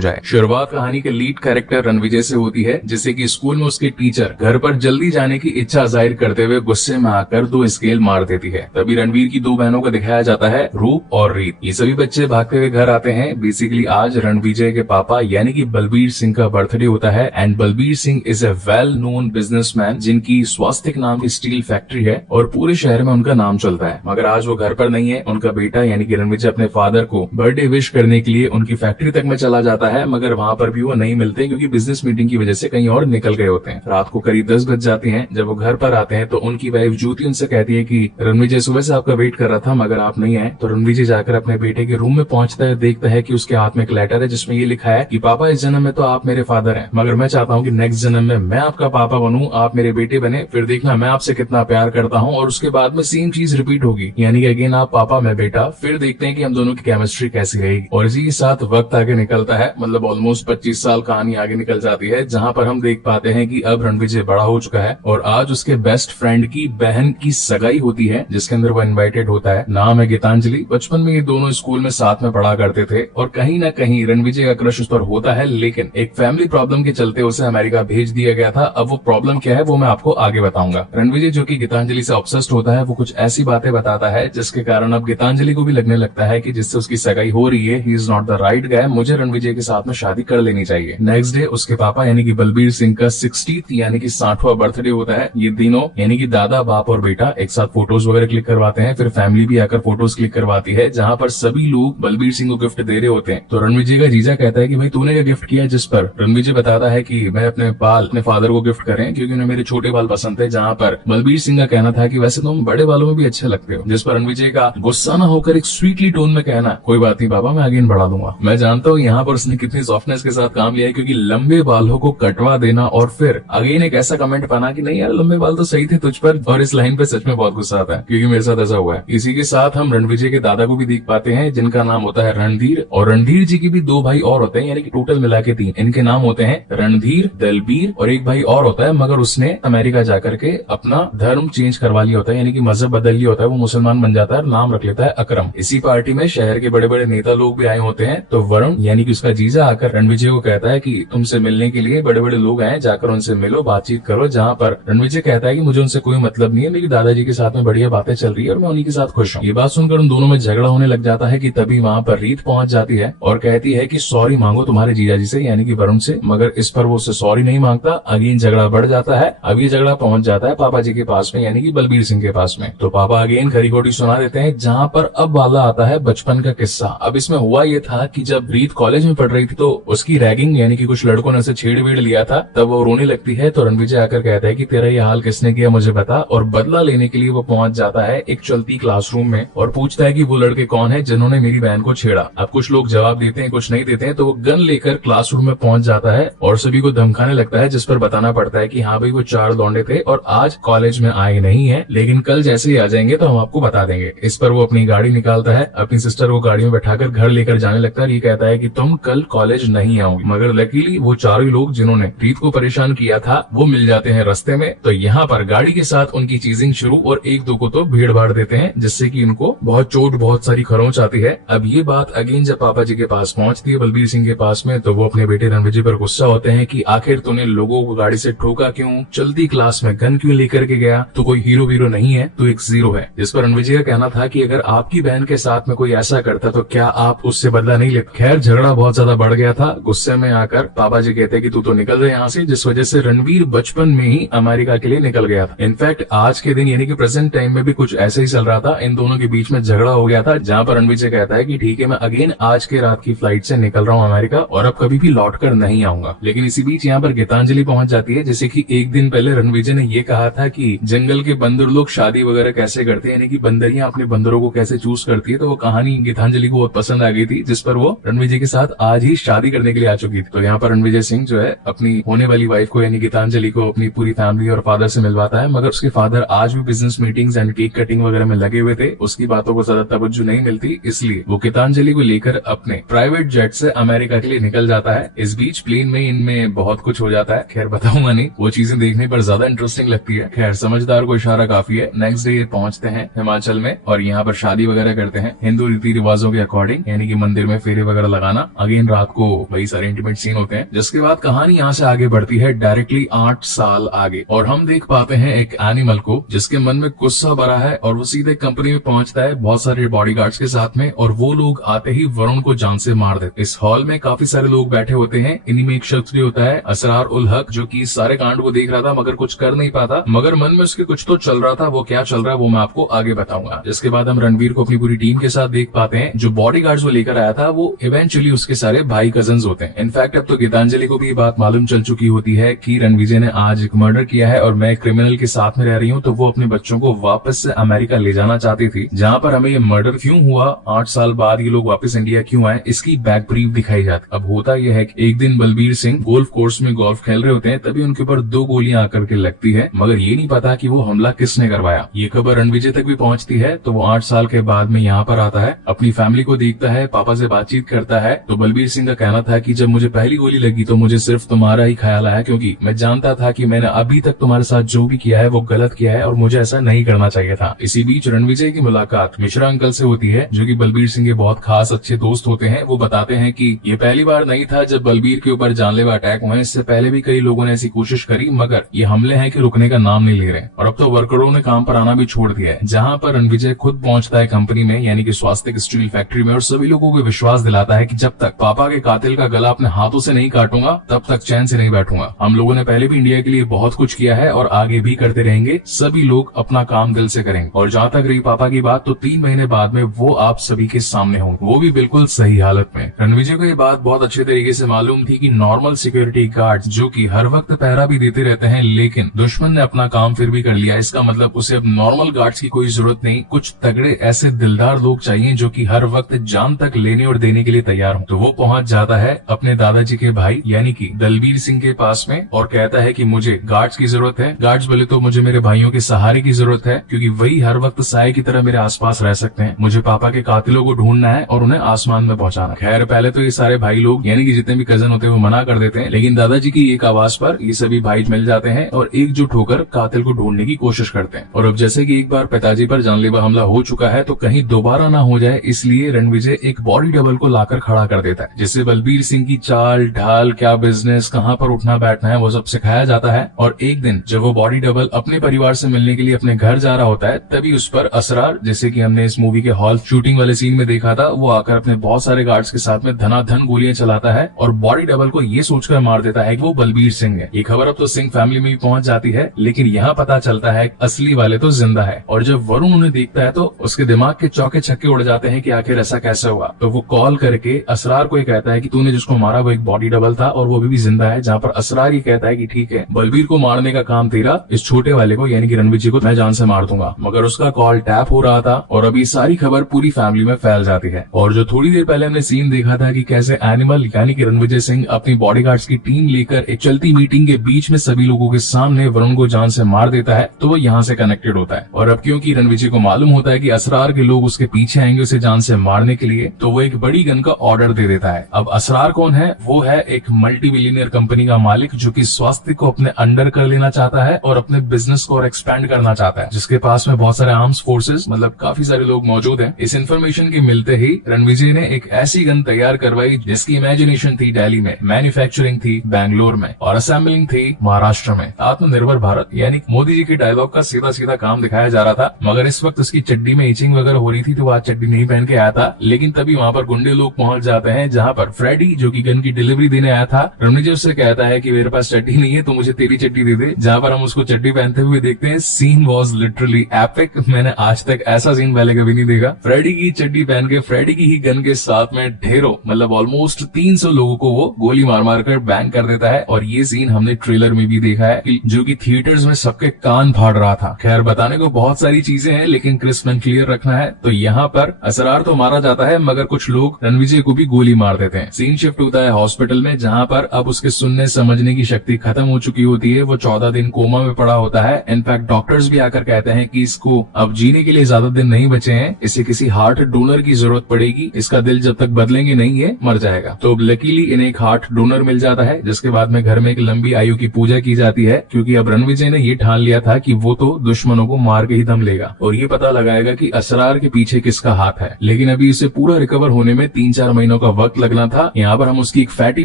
जाए। शुरुआत कहानी के लीड कैरेक्टर रणविजय से होती है, जिसे कि स्कूल में उसके टीचर घर पर जल्दी जाने की इच्छा जाहिर करते हुए गुस्से में आकर 2 स्केल मार देती है। तभी रणवीर की 2 बहनों को दिखाया जाता है, रूप और रीत। ये सभी बच्चे भागते हुए घर आते हैं। बेसिकली आज रणविजय के पापा यानी कि बलबीर सिंह का बर्थडे होता है and Balbir Singh is a well known businessman जिनकी स्वास्तिक नाम की स्टील फैक्ट्री है और पूरे शहर में उनका नाम चलता है। मगर आज वो घर पर नहीं है। उनका बेटा यानी कि रणविजय अपने फादर को बर्थडे विश करने के लिए उनकी फैक्ट्री तक में चला जाता है, मगर वहाँ पर भी वो नहीं मिलते क्योंकि बिजनेस मीटिंग की वजह से कहीं और निकल गए होते हैं। रात को करीब 10 बज जाती हैं। जब वो घर पर आते हैं तो उनकी वाइफ ज्योति उनसे कहती है कि रणविजय सुबह से आपका वेट कर रहा था मगर आप नहीं आए। तो रणविजय जाकर अपने बेटे के रूम में पहुंचता है, देखता है कि उसके हाथ में एक लेटर है जिसमें ये लिखा है कि पापा इस जन्म में तो आप मेरे फादर हैं, मगर मैं चाहता हूँ कि नेक्स्ट जन्म में मैं आपका पापा बनूं, आप मेरे बेटे बने, फिर देखना मैं आपसे कितना प्यार करता हूँ। और उसके बाद में सेम चीज रिपीट होगी, यानी कि अगेन आप पापा मैं बेटा, फिर देखते हैं कि हम दोनों की केमिस्ट्री कैसी रहेगी। और इसी के साथ वक्त आगे निकलता है, मतलब ऑलमोस्ट 25 साल कहानी आगे निकल जाती है, जहाँ पर हम देख पाते हैं कि अब रणविजय बड़ा हो चुका है और आज उसके बेस्ट फ्रेंड की बहन की सगाई होती है जिसके अंदर वो इनवाइटेड होता है। नाम है गीतांजलि। बचपन में ये दोनों स्कूल में साथ में पढ़ा करते थे और कहीं ना कहीं रणविजय का क्रश उस पर होता है, लेकिन एक फैमिली प्रॉब्लम के चलते उसे अमेरिका भेज दिया गया था। अब वो प्रॉब्लम क्या है वो मैं आपको आगे बताऊंगा। रणविजय जो कि गीतांजलि से ऑब्सेस्ड होता है, वो कुछ ऐसी बातें बताता है जिसके कारण अब गीतांजलि को भी लगने लगता है कि जिससे उसकी सगाई हो रही है he is not the right guy, मुझे रणविजय के साथ में शादी कर लेनी चाहिए। नेक्स्ट डे उसके पापा यानी कि बलबीर सिंह का 60th यानी कि 60वां बर्थडे होता है। ये तीनों यानी कि दादा बाप और बेटा एक साथ फोटोज वगैरह क्लिक करवाते हैं, फिर फैमिली भी आकर फोटोज क्लिक करवाती है जहाँ पर सभी लोग बलबीर सिंह को गिफ्ट दे रहे होते हैं। तो रणविजय का जीजा कहता है कि भाई तूने क्या गिफ्ट किया, जिस पर रणविजय बताता है कि मैं अपने बाल अपने फादर को गिफ्ट करें क्योंकि उन्हें मेरे छोटे बाल पसंद थे, जहाँ पर बलबीर सिंह का कहना था कि वैसे तुम बड़े बालों में भी अच्छे लगते हो, जिस पर रणविजय का गुस्सा न होकर एक स्वीटली टोन में कहना कोई बात नहीं पापा मैं अगेन बढ़ा दूंगा। मैं जानता हूँ यहाँ पर उसने कितनी सॉफ्टनेस के साथ काम लिया है क्योंकि लंबे बालों को कटवा देना और फिर अगेन एक ऐसा कमेंट पाना कि नहीं यार लंबे बाल तो सही थे तुझ पर, और इस लाइन पे सच में बहुत गुस्सा आता है क्योंकि मेरे साथ ऐसा हुआ है। इसी के साथ हम रणविजय के दादा को भी देख पाते हैं जिनका नाम होता है रणधीर, और रणधीर जी की भी 2 भाई और होते हैं यानी कि टोटल मिला के 3। इनके नाम होते हैं रणधीर, दलबीर और एक भाई और होता है मगर उसने अमेरिका जाकर के अपना धर्म चेंज करवा लिया होता है यानी कि मजहब बदल लिया होता है, वो मुसलमान बन जाता है, नाम रख लेता है अकरम। इसी पार्टी में शहर के बड़े बड़े नेता लोग भी आए होते हैं। तो वरुण यानी कि उसका जीजा आकर रणविजय को कहता है कि तुमसे मिलने के लिए बड़े बड़े लोग आए, जाकर उनसे मिलो बातचीत करो, जहाँ पर रणविजय कहता है कि मुझे उनसे कोई मतलब नहीं है, मेरी दादाजी के साथ में बढ़िया बातें चल रही है और मैं उन्हीं के साथ खुश हूँ। ये बात सुनकर उन दोनों में झगड़ा होने लग जाता है कि तभी वहाँ पर रीत पहुंच जाती है और कहती है कि सॉरी मांगो तुम्हारे जीजाजी से यानी कि वरुण से, मगर इस पर वो उससे सॉरी नहीं मांगता। अगेन झगड़ा बढ़ जाता है। अब ये झगड़ा पहुंच जाता है पापा जी के पास में यानी कि बलबीर सिंह के पास में। तो पापा अगेन खरी खोटी सुना देते हैं, जहाँ पर अब वाला आता है बचपन का किस्सा। अब इसमें हुआ ये था कि जब रीत कॉलेज में पढ़ रही थी तो उसकी रैगिंग यानी कि कुछ लड़कों ने उसे छेड़ लिया था, तब वो रोने लगती है। तो रणविजय आकर कहता है कि तेरा ये हाल किसने किया मुझे बता, और बदला लेने के लिए वो पहुंच जाता है एक चलती क्लासरूम में और पूछता है कि वो लड़के कौन है जिन्होंने मेरी बहन को छेड़ा। अब कुछ लोग जवाब देते हैं कुछ नहीं देते हैं, तो वो गन लेकर क्लासरूम में पहुंच जाता है और सभी को धमकाने लगता है, जिस पर बताना पड़ता है कि हाँ भाई वो 4 लौंडे थे और आज कॉलेज में आए नहीं है, लेकिन कल जैसे ही आ जाएंगे तो हम आपको बता देंगे। इस पर वो अपनी गाड़ी निकालता है, अपनी सिस्टर को गाड़ी में बैठाकर घर लेकर जाने लगता है। ये कहता है कि तुम कल कॉलेज नहीं आओगे, मगर लकीली वो 4 ही लोग जिन्होंने रीत को परेशान किया था वो मिल जाते हैं रास्ते में। तो यहाँ पर गाड़ी के साथ उनकी चीजिंग शुरू और एक दो को तो भीड़ भाड़ देते हैं, जिससे कि इनको बहुत चोट बहुत सारी खरोंच आती है। अब ये बात अगेन जब पापा जी के पास पहुंचती है बलबीर सिंह के पास में, तो वो अपने बेटे रणविजय पर गुस्सा होते हैं कि आखिर तूने लोगों को गाड़ी से ठोका क्यों, चलती क्लास में गन क्यों लेकर के गया, तू कोई हीरो वीरो नहीं है, तू एक जीरो है। जिस पर रणविजय का कहना था कि अगर आपकी बहन के साथ में कोई ऐसा करता तो क्या आप उससे बदला नहीं लेते। खैर झगड़ा बहुत ज्यादा बढ़ गया था। गुस्से में आकर पापा जी कहते हैं कि तू तो निकल रहे यहाँ से, जिस वजह से रणवीर बचपन में ही अमेरिका के लिए निकल गया था। इनफैक्ट आज के दिन यानी कि प्रेजेंट टाइम में भी कुछ ऐसे ही चल रहा था। इन दोनों के बीच में झगड़ा हो गया था, जहाँ पर रणविजय कहता है कि ठीक है मैं अगेन आज के रात की फ्लाइट से निकल रहा हूँ अमेरिका और अब कभी भी लौट कर नहीं आऊंगा। लेकिन इसी बीच यहाँ पर गीतांजलि पहुंच जाती है, जैसे कि एक दिन पहले रणविजय ने ये कहा था कि जंगल के बंदर लोग शादी वगैरह कैसे करते हैं, यानी कि बंदरियां अपने बंदरों को कैसे चूज करती है। तो वो कहानी गीतांजलि को बहुत पसंद आ गई थी, जिस पर वो रणविजय के साथ आज ही शादी करने के लिए आ चुकी थी। तो यहाँ पर रणविजय सिंह जो है अपनी होने वाली वाइफ को यानी गीतांजलि को अपनी पूरी फैमिली और फादर से मिलवाता है, मगर उसके फादर आज भी business meetings and cake cutting वगैरह में लगे हुए थे। उसकी बातों को ज्यादा तवज्जो नहीं मिलती, इसलिए वो गीतांजलि को लेकर अपने प्राइवेट जेट से अमेरिका के लिए निकल जाता है। इस बीच प्लेन में इनमें बहुत कुछ हो जाता है, खैर बताऊंगा नहीं, वो चीजें देखने पर ज्यादा इंटरेस्टिंग लगती है। खैर समझदार को इशारा काफी है। नेक्स्ट डे पहुंचते हैं हिमाचल में और यहाँ पर शादी वगैरह करते हैं हिंदू रीति रिवाजों के अकॉर्डिंग, यानी कि मंदिर में फेरे वगैरह लगाना। अगेन दिन रात को वही सारे इंटीमेट सीन होते हैं, जिसके बाद कहानी यहाँ से आगे बढ़ती है डायरेक्टली 8 साल आगे, और हम देख पाते हैं एक एनिमल को जिसके मन में गुस्सा भरा है और वो सीधे कंपनी में पहुंचता है बहुत सारे बॉडीगार्ड्स के साथ में, और वो लोग आते ही वरुण को जान से मार देते। इस हॉल में काफी सारे लोग बैठे होते हैं, इन्हीं में एक शख्स भी होता है असरार उल हक, जो कि सारे कांड वो देख रहा था मगर कुछ कर नहीं पाता, मगर मन में उसके कुछ तो चल रहा था। वो क्या चल रहा है वो मैं आपको आगे बताऊंगा। जिसके बाद हम रणवीर को अपनी पूरी टीम के साथ देख पाते हैं। जो बॉडीगार्ड्स वो लेकर आया था वो इवेंचुअली उसके सारे भाई कजन्स होते हैं। इनफैक्ट अब तो गीतांजलि को भी बात मालूम चल चुकी होती है कि रणविजय ने आज एक मर्डर किया है और मैं क्रिमिनल के साथ में रह रही हूँ, तो वो अपने बच्चों को वापस से अमेरिका ले जाना चाहती थी। जहाँ पर हमें ये मर्डर क्यों हुआ, 8 साल बाद ये लोग वापस इंडिया क्यों आए, इसकी बैक ब्रीफ दिखाई जाती। अब होता यह है कि एक दिन बलबीर सिंह गोल्फ कोर्स में गोल्फ खेल रहे होते हैं, तभी उनके ऊपर 2 गोलियां आकर के लगती है, मगर ये नहीं पता कि वो हमला किसने करवाया। ये खबर रणविजय तक भी पहुंचती है, तो वो 8 साल के बाद में यहाँ पर आता है, अपनी फैमिली को देखता है, पापा से बातचीत करता है। तो बलबीर सिंह का कहना था कि जब मुझे पहली गोली लगी तो मुझे सिर्फ तुम्हारा ही ख्याल आया, क्योंकि मैं जानता था कि मैंने अभी तक तुम्हारे साथ जो भी किया है वो गलत किया है और मुझे ऐसा नहीं करना चाहिए था। इसी बीच रणविजय की मुलाकात मिश्रा अंकल से होती है, जो कि बलबीर सिंह के बहुत खास अच्छे दोस्त होते हैं। वो बताते हैं कि ये पहली बार नहीं था जब बलबीर के ऊपर जानलेवा अटैक हुए, इससे पहले भी कई लोगों ने ऐसी कोशिश करी, मगर ये हमले हैं कि रुकने का नाम नहीं ले रहे, और अब तो वर्करों ने काम पर आना भी छोड़ दिया है। जहाँ पर रणविजय खुद पहुंचता है कंपनी में, यानी कि स्वास्थ्य स्टील फैक्ट्री में, और सभी लोगों को विश्वास दिलाता है कि जब तक पापा के कातिल का गला अपने हाथों से नहीं काटूंगा तब तक चैन से नहीं बैठूंगा। हम लोगों ने पहले भी इंडिया के लिए बहुत कुछ किया है और आगे भी करते रहेंगे, सभी लोग अपना काम दिल से करेंगे। और जहाँ तक रही पापा की बात, तो 3 महीने बाद में वो आप सभी के सामने होंगे, वो भी बिल्कुल सही हालत में। रणविजय को ये बात बहुत अच्छे तरीके से मालूम थी कि नॉर्मल सिक्योरिटी गार्ड्स जो कि हर वक्त पहरा भी देते रहते हैं, लेकिन दुश्मन ने अपना काम फिर भी कर लिया, इसका मतलब उसे अब नॉर्मल गार्ड्स की कोई जरूरत नहीं, कुछ तगड़े ऐसे दिलदार लोग चाहिए जो कि हर वक्त जान तक लेने और देने के लिए तैयार हो। तो वो पहुंच जाता है अपने दादाजी के भाई यानी कि दलबीर सिंह के पास में और कहता है कि मुझे गार्ड्स की जरूरत है। गार्ड्स बोले तो मुझे मेरे भाइयों के सहारे की जरूरत है, क्योंकि वही हर वक्त साए की तरह मेरे आसपास रह सकते हैं। मुझे पापा के कातिलों को ढूंढना है और उन्हें आसमान में पहुंचाना। खैर पहले तो ये सारे भाई लोग यानी कि जितने भी कजन होते हैं वो मना कर देते हैं, लेकिन दादाजी की एक आवाज पर ये सभी भाई मिल जाते हैं और एकजुट होकर कातिल को ढूंढने की कोशिश करते हैं। और अब जैसे कि एक बार पिताजी पर जानलेवा हमला हो चुका है, तो कहीं दोबारा ना हो जाए इसलिए रणविजय एक बॉडी डबल को लाकर खड़ा कर देता है, जिससे बलबीर सिंह की चाल ढाल, क्या बिजनेस, कहाँ पर उठना बैठना है वो सब सिखाया जाता है। और एक दिन जब वो बॉडी डबल अपने परिवार से मिलने के लिए अपने घर जा रहा होता है, तभी उस पर असरार, जैसे कि हमने इस मूवी के हॉल शूटिंग वाले सीन में देखा था, वो आकर अपने बहुत सारे गार्ड्स के साथ में धनाधन गोलियां चलाता है और बॉडी डबल को ये सोचकर मार देता है कि वो बलबीर सिंह है। ये खबर अब तो सिंह फैमिली में भी पहुंच जाती है, लेकिन यहाँ पता चलता है असली वाले तो जिंदा है। और जब वरुण उन्हें देखता है तो उसके दिमाग के चौके छक्के उड़ जाते हैं कि आखिर ऐसा कैसे हुआ। तो वो कॉल करके असरार को ये कहता है कि तूने जिसको मारा वो एक बॉडी डबल था और वो अभी भी जिंदा है। जहाँ पर असरार ये कहता है कि ठीक है, बलबीर को मारने का काम तेरा, इस छोटे वाले को यानी कि रणविजय को मैं जान से मार दूंगा। मगर उसका कॉल टैप हो रहा था और अभी सारी खबर पूरी फैमिली में फैल जाती है। और जो थोड़ी देर पहले हमने सीन देखा था कि कैसे एनिमल यानी कि रणविजय सिंह अपनी बॉडीगार्ड्स की टीम लेकर एक चलती मीटिंग के बीच में सभी लोगों के सामने वरुण को जान से मार देता है, तो वो यहाँ से कनेक्टेड होता है। और अब क्योंकि रणविजय को मालूम होता है कि असरार के लोग उसके पीछे आएंगे उसे जान से मारने के लिए, तो वो एक बड़ी गन का ऑर्डर दे देता है। अब असरार कौन है? वो है एक मल्टी बिलियनियर कंपनी का मालिक जो कि स्वास्थ्य को अपने अंडर कर लेना चाहता है और अपने बिजनेस को और एक्सपैंड करना चाहता है, जिसके पास में बहुत सारे आर्म्स फोर्सेस मतलब काफी सारे लोग मौजूद हैं। इस इन्फॉर्मेशन के मिलते ही रणविजय ने एक ऐसी गन तैयार करवाई जिसकी इमेजिनेशन थी दिल्ली में, मैन्युफैक्चरिंग थी बैंगलोर में और असेंबलिंग थी महाराष्ट्र में। आत्मनिर्भर भारत यानी मोदी जी के डायलॉग का सीधा सीधा काम दिखाया जा रहा था। मगर इस वक्त उसकी चड्डी में इचिंग वगैरह हो रही थी, तो वो आज चड्डी नहीं पहन के आया था। लेकिन तभी वहाँ पर गुंडे लोग पहुंच जाते हैं, जहाँ पर फ्रेडी जो कि गन की डिलीवरी देने आया था, रणविजय उससे कहता है कि मेरे पास चड्डी नहीं है तो मुझे तेरी चड्डी दे दे। जहाँ पर हम उसको चड्डी पहनते हुए देखते हैं। Scene was literally epic. मैंने आज तक ऐसा सीन पहले कभी नहीं देखा। फ्रेडी की चड्डी पहन के फ्रेडी की ही गन के साथ में ढेरों मतलब ऑलमोस्ट 300 लोगों को वो गोली मार मार कर बैंग कर देता है। और ये सीन हमने ट्रेलर में भी देखा है, जो कि थिएटर्स में सबके कान फाड़ रहा था। खैर बताने को बहुत सारी चीजें हैं, लेकिन क्रिस्प एंड क्लियर रखना है। तो यहाँ पर असरार तो मारा जाता है, मगर कुछ लोग रणविजय को भी गोली मार देते हैं। सीन शिफ्ट होता है हॉस्पिटल में, जहाँ पर अब उसके सुनने समझने की शक्ति खत्म हो चुकी होती है। वो 14 दिन कोमा में पड़ा होता है। इनफैक्ट डॉक्टर्स भी आकर कहते हैं कि इसको अब जीने के लिए ज्यादा दिन नहीं बचे हैं, इसे किसी हार्ट डोनर की जरूरत पड़ेगी, इसका दिल जब तक बदलेंगे नहीं ये मर जाएगा। तो लकीली इन्हें एक हार्ट डोनर मिल जाता है, जिसके बाद में घर में एक लंबी आयु की पूजा की जाती है, क्योंकि अब रणविजय ने ये ठान लिया था कि वो तो दुश्मनों को मार के ही दम लेगा और ये पता लगाएगा कि असरार के पीछे किसका हाथ है। लेकिन अभी इसे पूरा रिकवर होने में 3-4 महीनों का वक्त वक्त लगना था। यहाँ पर हम उसकी एक फैटी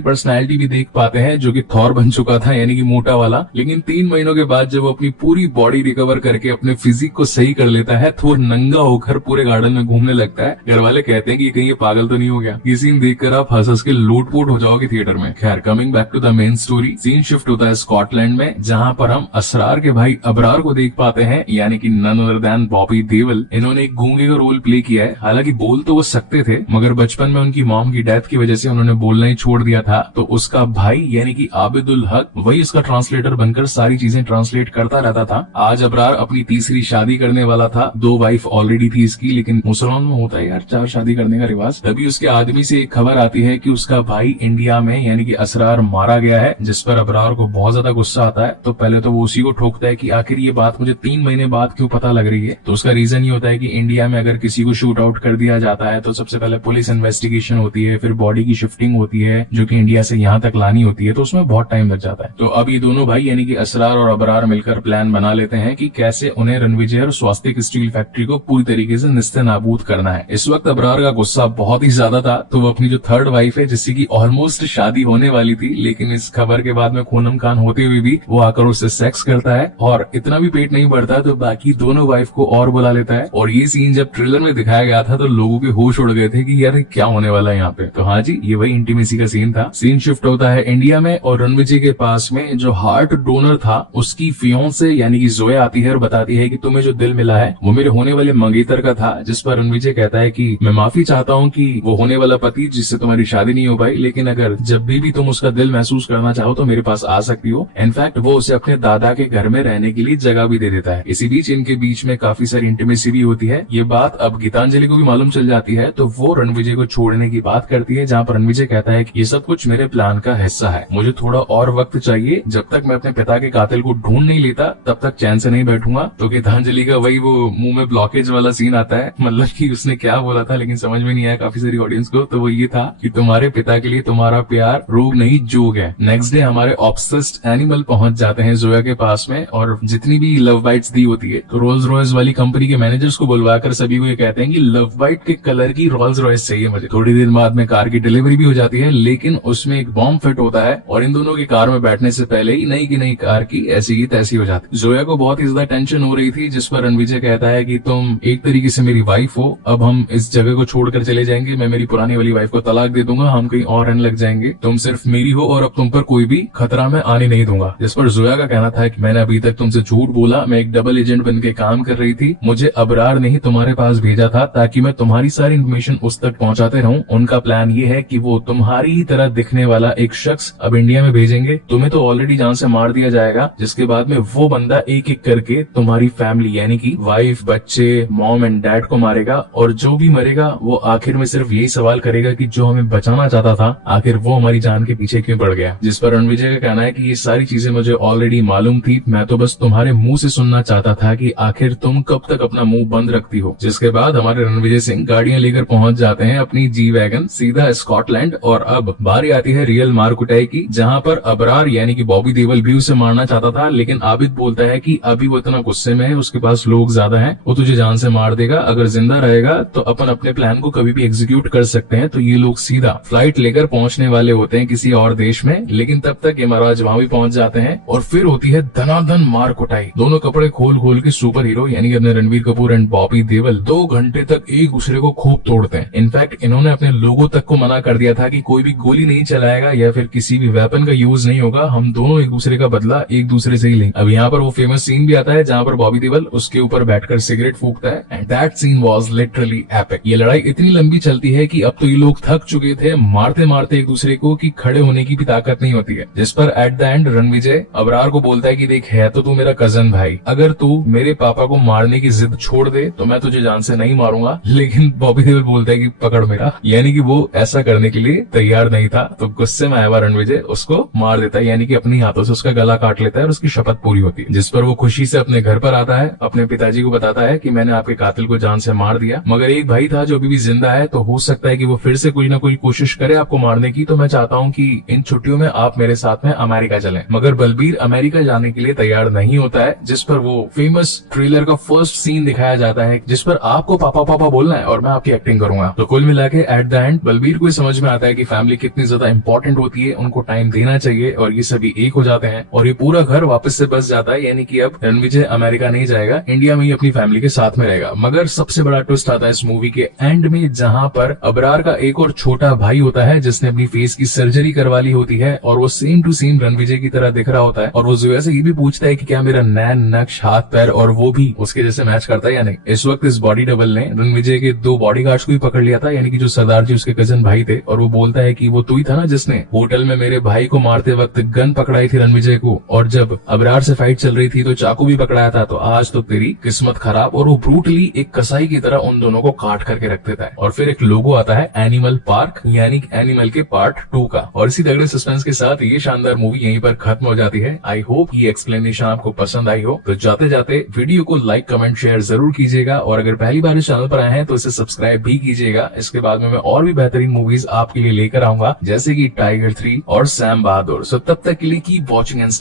पर्सनैलिटी भी देख पाते हैं जो कि थॉर बन चुका था, यानी कि मोटा वाला। लेकिन 3 महीनों के बाद जब वो अपनी पूरी बॉडी रिकवर करके अपने फिजिक को सही कर लेता है तो वो नंगा होकर पूरे गार्डन में घूमने लगता है। घर वाले कहते हैं कि कहीं ये पागल तो नहीं हो गया। ये सीन देखकर आप हंस के लोटपोट हो जाओगे थिएटर में। खैर, coming back to the main story, scene shift होता है स्कॉटलैंड में, जहाँ पर हम असरार के भाई अबरार को देख पाते हैं, यानी कि none other than Bobby Deol. इन्होंने एक गूंगे का रोल प्ले किया है। हालांकि बोल तो वो सकते थे, मगर बचपन में उनकी मॉम की डेथ की वजह से उन्होंने बोलना ही छोड़ दिया था। तो उसका भाई यानी कि आबिदुल हक वही उसका ट्रांसलेटर बनकर सारी चीजें ट्रांसलेट करता रहता था। आज अबरार अपनी तीसरी शादी करने वाला था। 2 वाइफ ऑलरेडी थी इसकी, लेकिन मुसलमान में होता है यार 4 शादी करने का रिवाज। तभी उसके आदमी से एक खबर आती है कि उसका भाई इंडिया में यानी कि असरार मारा गया है, जिस पर अबरार को बहुत ज्यादा गुस्सा आता है। तो पहले तो वो उसी को ठोकता है कि आखिर ये बात मुझे 3 महीने बाद क्यों पता लग रही है। तो उसका रीजन ये होता है कि इंडिया में अगर किसी को शूट आउट कर दिया जाता है तो सबसे पहले पुलिस इन्वेस्टिगेशन होती है, फिर बॉडी की शिफ्टिंग होती है जो कि इंडिया से यहाँ तक लानी होती है, तो उसमें बहुत टाइम लग जाता है। तो अब ये दोनों भाई यानी कि असरार और अबरार मिलकर प्लान बना लेते हैं कि कैसे उन्हें रणविजय और स्वास्तिक स्टील फैक्ट्री को पूरी तरीके से निस्तेनाबूद करना है। इस वक्त अबरार का गुस्सा बहुत ही ज्यादा था, तो वो अपनी जो थर्ड वाइफ है जिससे की ऑलमोस्ट शादी होने वाली थी, लेकिन इस खबर के बाद में खूनम खान होते हुए भी वो आकर उससे सेक्स करता है और इतना भी पेट नहीं भरता तो बाकी दोनों वाइफ को और बुला लेता है। और ये सीन जब ट्रेलर में दिखाया गया था तो लोगों के होश उड़ गए थे कि यार क्या होने वाला है यहाँ पे। तो हाँ जी, ये वही इंटीमेसी का सीन था। सीन शिफ्ट होता है इंडिया में और रणविजय के पास में जो हार्ट डोनर था उसकी फियोंसे यानी कि जोया आती है और बताती है कि तुम्हें जो दिल मिला है वो मेरे होने वाले मंगेतर का था। जिस पर रणविजय कहता है कि मैं माफी चाहता हूँ कि वो होने वाला पति जिससे तुम्हारी शादी नहीं हो पाई, लेकिन अगर जब भी तुम उसका दिल महसूस करना चाहो तो मेरे पास आ सकती हो। इनफैक्ट वो उसे अपने दादा के घर में रहने के लिए जगह भी दे देता है। इसी बीच इनके बीच में काफी सारी इंटीमेसी भी होती है। ये बात अब गीतांजलि को भी मालूम चल जाती है, तो वो रणविजय को छोड़ने की बात करती है, जहाँ पर रणविजय कहता है कि ये सब कुछ मेरे प्लान का हिस्सा है, मुझे थोड़ा और वक्त चाहिए, जब तक मैं अपने पिता के कातिल को ढूंढ नहीं लेता तब तक चैन से नहीं बैठूंगा। तो गीतांजलि का वही वो मुंह में ब्लॉकेज वाला सीन आता है, मतलब कि उसने क्या बोला था लेकिन समझ में नहीं आया काफी सारी ऑडियंस को। तो वो ये था कि तुम्हारे पिता के लिए तुम्हारा प्यार रोग नहीं जोग है। नेक्स्ट डे हमारे ऑब्सेस्ड एनिमल पहुंच जाते हैं जोया के पास में और जितनी भी लव बाइट्स दी होती है तो रोल्स रॉयस वाली कंपनी के मैनेजर्स को बुलवाकर सभी को ये कहते हैं कि लव बाइट के कलर की रोल्स रॉयस चाहिए मुझे। थोड़ी देर बाद में कार की डिलीवरी भी हो जाती है, लेकिन उसमें एक बॉम्ब फिट होता है और इन दोनों की कार में बैठने से पहले ही नई की नई कार की ऐसी की तैसी हो जाती है। जोया को बहुत ही ज्यादा टेंशन हो रही थी, जिस पर रणविजय कहता है कि तुम एक तरीके से मेरी वाइफ हो, अब हम इस जगह को छोड़कर चले जाएंगे, मैं मेरी पुरानी वाली वाइफ को तलाक दे दूंगा, हम कहीं और रहने लग जाएंगे, तुम सिर्फ मेरी हो और अब तुम पर कोई भी खतरा मैं आने नहीं दूंगा। जिस पर जोया का कहना था कि मैंने अभी तक तुमसे झूठ बोला, मैं एक डबल एजेंट बन के काम कर रही थी, मुझे अबरार ने ही तुम्हारे पास भेजा था ताकि मैं तुम्हारी सारी इन्फॉर्मेशन उस तक पहुंचाते रहूं। उनका प्लान ये है कि वो तुम्हारी ही तरह दिखने वाला एक शख्स अब इंडिया में भेजेंगे, तुम्हें तो ऑलरेडी जान से मार दिया जाएगा, जिसके बाद में वो बंदा एक एक करके तुम्हारी फैमिली यानी कि वाइफ, बच्चे, मॉम एंड डैड को मारेगा और जो भी मरेगा वो आखिर में सिर्फ यही सवाल करेगा कि जो हमें बचाना चाहता था आखिर वो हमारी जान के पीछे क्यों पड़ गया। जिस पर रणविजय का कहना है कि ये सारी चीजें मुझे ऑलरेडी मालूम थी, मैं तो बस तुम्हारे मुंह से सुनना चाहता था कि आखिर तुम कब तक अपना मुंह बंद रखती हो। जिसके बाद हमारे रणविजय सिंह गाड़ियां लेकर पहुंच जाते हैं अपनी जी वैगन सीधा स्कॉटलैंड और अब बारी आती है रियल मार कुटाई की, जहां पर अबरार यानी कि बॉबी देओल भी उसे मारना चाहता था, लेकिन आबिद बोलता है कि अभी वो इतना गुस्से में है, उसके पास लोग ज्यादा हैं, वो तुझे जान से मार देगा, अगर जिंदा रहेगा तो अपन अपने प्लान को कभी भी एग्जीक्यूट कर सकते हैं। तो ये लोग सीधा फ्लाइट लेकर पहुंचने वाले होते हैं किसी और देश में, लेकिन तब तक ये महाराज वहां भी पहुंच जाते हैं और फिर होती है धनाधन मार कुटाई। दोनों कपड़े खोल खोल के सुपर हीरो यानी कि अपने रणवीर कपूर एंड बॉबी देओल 2 घंटे तक एक दूसरे को खूब तोड़ते हैं। इनफैक्ट इन्होंने अपने लोगों तक को मना कर दिया था कि कोई भी गोली नहीं चलाएगा या फिर किसी भी वेपन का यूज नहीं होगा, हम दोनों एक दूसरे का बदला एक दूसरे से ही लेंगे। अब यहाँ पर वो फेमस सीन भी आता है जहाँ पर बॉबी देओल उसके ऊपर बैठकर सिगरेट फूकता है and that scene was literally epic. ये लड़ाई इतनी लंबी चलती है कि अब तो ये लोग थक चुके थे मारते मारते एक दूसरे को कि खड़े होने की भी ताकत नहीं होती है। जिस पर at the end Ranvijay Abrar को बोलता है कि देख, है तो तू मेरा कजन भाई, अगर तू मेरे पापा को मारने की जिद छोड़ दे तो मैं तुझे जान से नहीं मारूंगा, लेकिन बॉबी देओल बोलता है कि पकड़ मेरा, यानी कि वो ऐसा करने के लिए तैयार नहीं था। तो गुस्से में आया हुआ रणविजय उसको मार देता है, यानी कि अपनी हाथों से उसका गला काट लेता है और उसकी शपथ पूरी होती है। जिस पर वो खुशी से अपने घर पर आता है, अपने पिताजी को बताता है कि मैंने आपके कातिल को जान से मार दिया, मगर एक भाई था जो अभी भी जिंदा है, तो हो सकता है कि वो फिर से कोई ना कोई कोशिश करे आपको मारने की, तो मैं चाहता हूँ कि इन छुट्टियों में आप मेरे साथ में अमेरिका चलें। मगर बलबीर अमेरिका जाने के लिए तैयार नहीं होता है, जिस पर वो फेमस ट्रेलर का फर्स्ट सीन दिखाया जाता है जिस पर आपको पापा पापा बोलना है और मैं आपकी एक्टिंग करूंगा। तो कुल मिला के at the end Balbir Balbir को समझ में आता है कि फैमिली कितनी ज्यादा इंपॉर्टेंट होती है, उनको टाइम देना चाहिए, और ये सभी एक हो जाते हैं और ये पूरा घर वापस से बस जाता है। यानी कि अब रणविजय अमेरिका नहीं जाएगा, इंडिया में ही अपनी फैमिली के साथ में रहेगा। मगर सबसे बड़ा ट्विस्ट आता है इस मूवी के एंड में, जहां पर अबरार का एक और छोटा भाई होता है जिसने अपनी फेस की सर्जरी करवा ली होती है और वो सेम टू सेम रणविजय की तरह दिख रहा होता है। और वो जोया से ये भी पूछता है कि क्या मेरा नैन, नक्श, हाथ पैर और वो भी उसके जैसे मैच करता है या नहीं। इस वक्त इस बॉडी डबल ने रणविजय के 2 बॉडीगार्ड्स को भी पकड़ लिया था, यानी कि जो सरदार जी उसके कजन भाई थे, और वो बोलता है कि वो तू ही था ना जिसने होटल में मेरे भाई को मारते वक्त गन पकड़ाई थी रणविजय को, और जब अबरार से फाइट चल रही थी तो चाकू भी पकड़ाया था। तो आज तो तेरी किस्मत खराब। और वो ब्रूटली एक कसाई की तरह उन दोनों को काट करके रख देता है। और फिर एक लोगो आता है एनिमल पार्क, यानी एनिमल के पार्ट 2 का। और इसी तगड़े सस्पेंस के साथ ये शानदार मूवी यहीं पर खत्म हो जाती है। आई होप ये एक्सप्लेनेशन आपको पसंद आई हो। तो जाते जाते वीडियो को लाइक, कमेंट, शेयर जरूर कीजिएगा, और अगर पहली बार इस चैनल पर आए हैं तो इसे सब्सक्राइब भी कीजिएगा। इसके बाद में मैं और भी बेहतरीन मूवीज आपके लिए लेकर आऊंगा, जैसे कि टाइगर 3 और सैम बहादुर। सो तब तक के लिए कीप वॉचिंग एंड